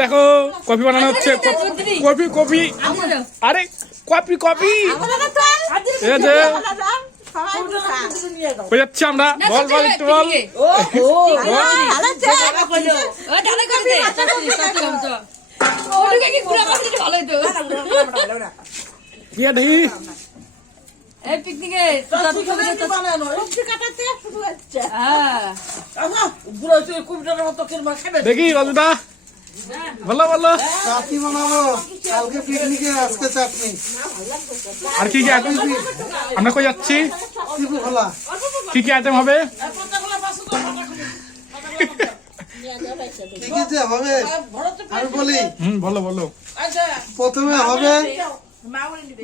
দেখো কফি বানানো হচ্ছে। কফি আরে কফি যাচ্ছি আমরা। বল একটু বল। দেখি রাজুদা বলো চাটনি বানাবো কালকে পিকনিকে, আজকে চাটনি। আর কি এখন আমরা কই যাচ্ছি? কি আইটেম হবে? কি যে হবে আমি বলি। বলো। প্রথমে হবে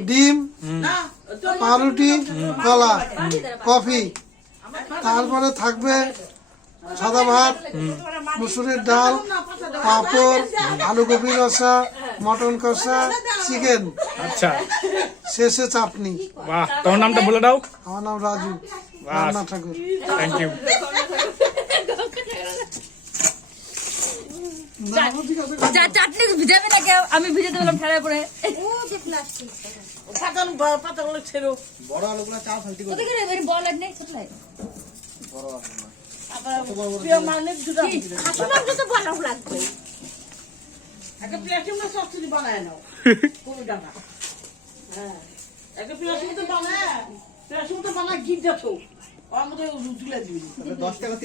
ডিম, পাউরুটি, কলা, কফি। তারপরে থাকবে সাদা ভাত, মুসুরির ডাল, পাঁপড়, আলু কপি রসা, মটন কষা, চিকেন। আচ্ছা, শেষে চাটনি। বাহ, তোমার নামটা বলে দাও। আমার নাম রাজু রান্না ঠাকুর। Thank you. চাটনি ভিজাবে না কেউ, আমি ভিজে দিলাম ঠেলায় পরে। পাতাগুলো ছেড়ো। বড় আলুগুলো চাল ফালতি করে। কোথায় গেলে বল লাগ নেই, ছোট লাগ। বড় প্রিয় মানে দুটো খাসি মাংস তো বড় লাগবে। একটা প্লেটিং না সবজি বানায় নাও। কোন টাকা? হ্যাঁ। একটা প্লেটিং তো বানায়। প্লেটিং তো বানায় গিফট দাও। আমার মতো তুলে দিবি। 10 টাকা